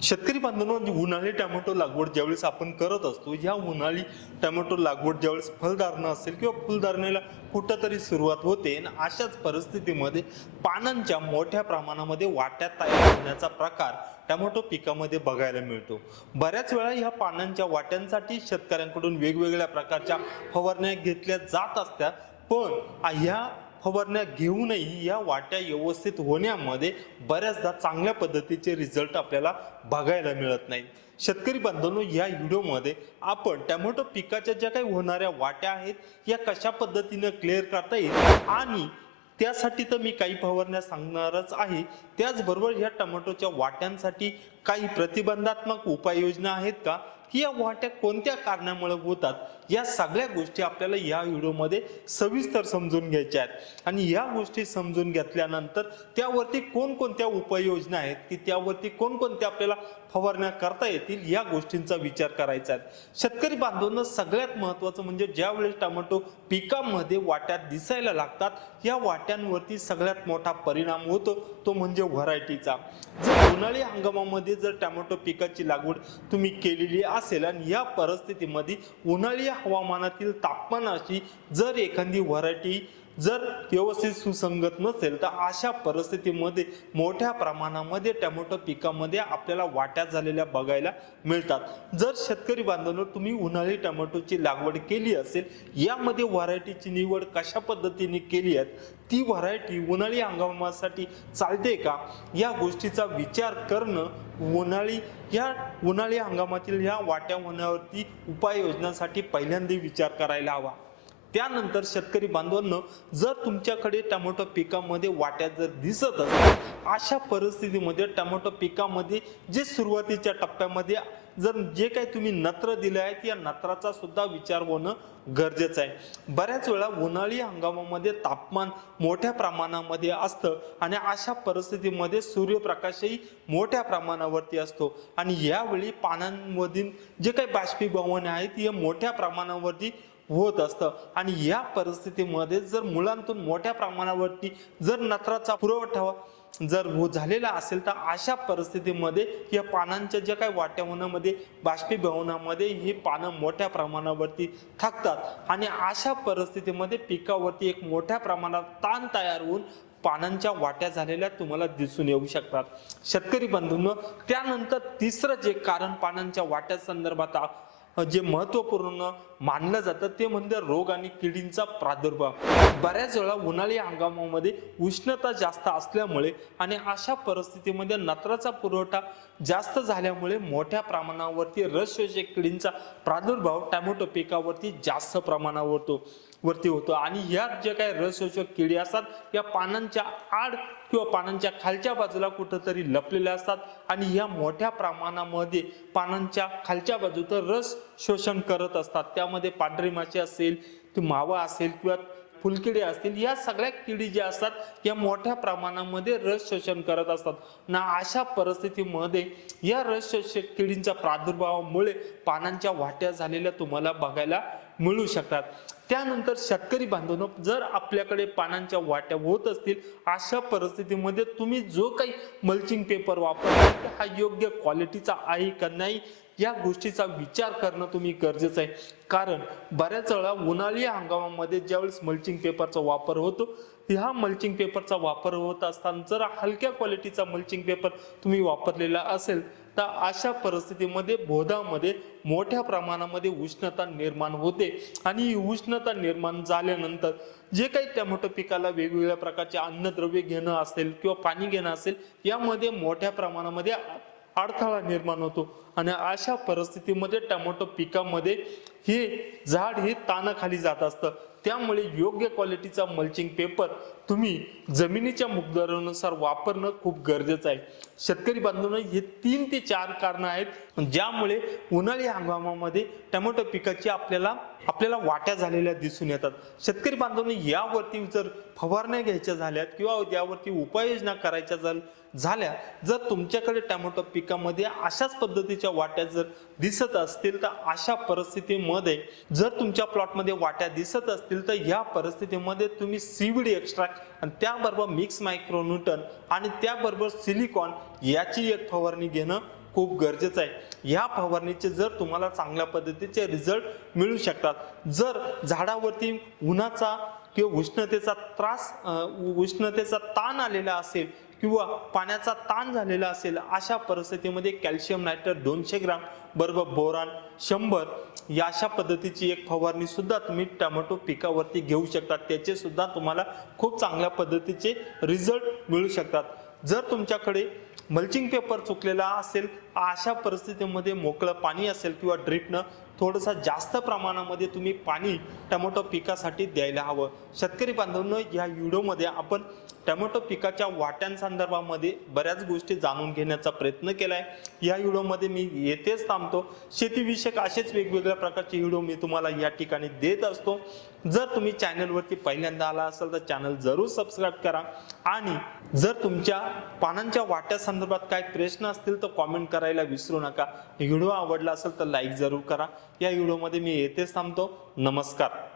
शेतकरी बांधवांनो उन्हाळी टॅमॅटो लागवड ज्यावेळेस आपण करत असतो ह्या उन्हाळी टॅमॅटो लागवड ज्यावेळेस फलधारणा असेल किंवा फुलधारणेला कुठंतरी सुरुवात होते आणि अशाच परिस्थितीमध्ये पानांच्या मोठ्या प्रमाणामध्ये वाट्या तयार होण्याचा प्रकार टॅमॅटो पिकामध्ये बघायला मिळतो. बऱ्याच वेळा ह्या पानांच्या वाट्यांसाठी शेतकऱ्यांकडून वेगवेगळ्या प्रकारच्या फवारण्या घेतल्या जात असत्या पण ह्या फवारण्या घेऊनही या वाट्या व्यवस्थित होण्यामध्ये बऱ्याचदा चांगल्या पद्धतीचे रिझल्ट आपल्याला बघायला मिळत नाहीत. शेतकरी बांधवांनो या व्हिडिओमध्ये आपण टॅमॅटो पिकाच्या ज्या काही होणाऱ्या वाट्या आहेत या कशा पद्धतीनं क्लिअर करता येईल आणि त्यासाठी तर मी काही फवारण्या सांगणारच आहे. त्याचबरोबर या टमॅटोच्या वाट्यांसाठी काही प्रतिबंधात्मक उपाययोजना आहेत का की? या वाट्या कोणत्या कारणामुळे होतात? या सगळ्या गोष्टी आपल्याला या व्हिडिओमध्ये सविस्तर समजून घ्यायच्या आहेत. आणि या गोष्टी समजून घेतल्यानंतर त्यावरती कोणकोणत्या उपाययोजना आहेत की त्यावरती कोणकोणत्या आपल्याला फवारण्या करता येतील या गोष्टींचा विचार करायचा आहे. शेतकरी बांधवांना सगळ्यात महत्वाचं म्हणजे ज्यावेळेस टमॅटो टोमॅटो पिकामध्ये वाट्यात दिसायला लागतात या वाट्यांवरती सगळ्यात मोठा परिणाम होतो तो म्हणजे व्हरायटीचा. जर उन्हाळी हंगामामध्ये जर टोमॅटो पिकाची लागवड तुम्ही केलेली असेल आणि या परिस्थितीमध्ये उन्हाळी हवामानातील तापमानाशी जर एखादी व्हरायटी जर व्यवस्थित सुसंगत नसेल तर अशा परिस्थितीमध्ये मोठ्या प्रमाणामध्ये टमॅटो पिकामध्ये आपल्याला वाट्या झालेल्या बघायला मिळतात. जर शेतकरी बांधवांनो तुम्ही उन्हाळी टमॅटोची लागवड केली असेल यामध्ये व्हरायटीची निवड कशा पद्धतीने केली आहे ती व्हरायटी उन्हाळी हंगामासाठी चालते का या गोष्टीचा विचार करणं उन्हाळी या उन्हाळी हंगामातील ह्या वाट्या होण्यावरती उपाययोजनांसाठी पहिल्यांदा विचार करायला हवा. त्यानंतर शेतकरी बांधवांनो जर तुमच्याकडे टमॅटो पिकामध्ये वाट्या जर दिसत असतील अशा परिस्थितीमध्ये टमॅटो पिकामध्ये जे सुरुवातीच्या टप्प्यामध्ये जर जे काही तुम्ही नत्र दिले आहेत या नत्राचा सुद्धा विचार होणं गरजेचं आहे. बऱ्याच वेळा उन्हाळी हंगामामध्ये तापमान मोठ्या प्रमाणामध्ये असतं आणि अशा परिस्थितीमध्ये सूर्यप्रकाशही मोठ्या प्रमाणावरती असतो. आणि यावेळी पानांमधील जे काही बाष्पीभवन आहेत हे मोठ्या प्रमाणावरती होत असतं. आणि या परिस्थितीमध्ये जर मुलांतून मोठ्या प्रमाणावरती जर नत्राचा पुरवठा जर हो झालेला असेल तर अशा परिस्थितीमध्ये या पानांच्या ज्या काही वाट्या होण्यामध्ये बाष्पीभवनामध्ये ही पानं मोठ्या प्रमाणावरती थकतात आणि अशा परिस्थितीमध्ये पिकावरती एक मोठ्या प्रमाणात ताण तयार होऊन पानांच्या वाट्या झालेल्या तुम्हाला दिसून येऊ शकतात. शेतकरी बंधूंनो त्यानंतर तिसरं जे कारण पानांच्या वाट्या संदर्भात जे महत्त्वपूर्ण मानलं जातं. ते म्हणजे रोग आणि किडींचा प्रादुर्भाव. बऱ्याच वेळा उन्हाळी हंगामामध्ये उष्णता जास्त असल्यामुळे आणि अशा परिस्थितीमध्ये नत्राचा पुरवठा जास्त झाल्यामुळे मोठ्या प्रमाणावरती रसशोषक किडींचा प्रादुर्भाव टॅमॅटो पिकावरती जास्त प्रमाणावर होतो वरती होतो. आणि ह्यात जे काही रसशोषक किडी असतात या पानांच्या आड किंवा पानांच्या खालच्या बाजूला कुठंतरी लपलेल्या असतात आणि ह्या मोठ्या प्रमाणामध्ये पानांच्या खालच्या बाजूचं रस शोषण करत असतात. त्या त्यामध्ये पांढरी माशी असेल ती मावा असेल किंवा फुलकिडे असतील या सगळ्या किडी ज्या असतात या मोठ्या प्रमाणामध्ये रस शोषण करत असतात. ना अशा परिस्थितीमध्ये या रस शोषक किडींच्या प्रादुर्भावामुळे पानांच्या वाट्या झालेल्या तुम्हाला बघायला मिळू शकतात. त्यानंतर शेतकरी बांधवांनो जर आपल्याकडे पानांच्या वाट्या होत असतील अशा परिस्थितीमध्ये तुम्ही जो काही मल्चिंग पेपर वापरता हा योग्य क्वालिटीचा आहे का नाही या गोष्टीचा विचार करणं तुम्ही गरजेचं आहे. कारण बऱ्याच वेळा उन्हाळी हंगामामध्ये ज्यावेळेस मल्चिंग पेपरचा वापर होतो ह्या मल्चिंग पेपरचा वापर होत असताना जर हलक्या क्वालिटीचा मल्चिंग पेपर तुम्ही वापरलेला असेल तर अशा परिस्थितीमध्ये बोधामध्ये मोठ्या प्रमाणामध्ये उष्णता निर्माण होते. आणि ही उष्णता निर्माण झाल्यानंतर जे काही टमॅटो पिकाला वेगवेगळ्या प्रकारचे अन्नद्रव्य घेणं असेल किंवा पाणी घेणं असेल यामध्ये मोठ्या प्रमाणामध्ये अडथळा निर्माण होतो. आणि अशा परिस्थितीमध्ये टमॅटो पिकामध्ये हे झाड हे तानाखाली जात असतं. त्यामुळे योग्य क्वालिटीचा मल्चिंग पेपर तुम्ही जमिनीच्या मुखदरानुसार वापरणं खूप गरजेचं आहे. शेतकरी बांधवांना हे तीन ते चार कारणं आहेत ज्यामुळे उन्हाळी हंगामामध्ये टमॅटो पिकाची आपल्याला आपल्याला वाट्या झालेल्या दिसून येतात. शेतकरी बांधवांनी यावरती जर फवारण्या घ्यायच्या झाल्यात किंवा यावरती उपाययोजना करायच्या झाल्या झाल्या. जर तुमच्याकडे टोमॅटो पिकामध्ये अशाच पद्धतीच्या वाट्या जर दिसत असतील तर अशा परिस्थितीमध्ये जर तुमच्या प्लॉटमध्ये वाट्या दिसत असतील तर या परिस्थितीमध्ये तुम्ही सीव्हीड एक्स्ट्रॅक्ट आणि त्याबरोबर मिक्स मायक्रोन्यूटन आणि त्याबरोबर सिलिकॉन याची एक फवारणी घेणं खूप गरजेचं आहे. ह्या फवारणीचे जर तुम्हाला चांगल्या पद्धतीचे रिझल्ट मिळू शकतात. जर झाडावरती उन्हाचा किंवा उष्णतेचा त्रास उष्णतेचा ताण आलेला असेल किंवा पाण्याचा ताण झालेला असेल अशा परिस्थितीमध्ये कॅल्शियम नायट्रेट दोनशे ग्राम बरोबर बोरान शंभर या अशा पद्धतीची एक फवारणी सुद्धा तुम्ही टमॅटो पिकावरती घेऊ शकता त्याचे सुद्धा तुम्हाला खूप चांगल्या पद्धतीचे रिझल्ट मिळू शकतात. जर तुमच्याकडे मल्चिंग पेपर चुकलेला असेल अशा परिस्थितीमध्ये मोकळं पाणी असेल किंवा ड्रिपनं थोडंसं जास्त प्रमाणामध्ये तुम्ही पाणी टमॅटो पिकासाठी द्यायला हवं. शेतकरी बांधवांनो या व्हिडिओमध्ये आपण टोमॅटो पिकाच्या वाट्यांसंदर्भामध्ये बऱ्याच गोष्टी जाणून घेण्याचा प्रयत्न केला आहे या व्हिडिओमध्ये मी येथेच थांबतो. शेतीविषयक असेच वेगवेगळ्या प्रकारचे व्हिडिओ मी तुम्हाला या ठिकाणी देत असतो. जर तुम्ही चॅनलवरती पहिल्यांदा आला असाल तर चॅनल जरूर सबस्क्राईब करा. आणि जर तुमच्या पानांच्या वाट्या संदर्भात काय प्रश्न असतील तर कॉमेंट करायला विसरू नका. व्हिडिओ आवडला असेल तर लाईक जरूर करा. या व्हिडिओमध्ये मी येथेच थांबतो. नमस्कार.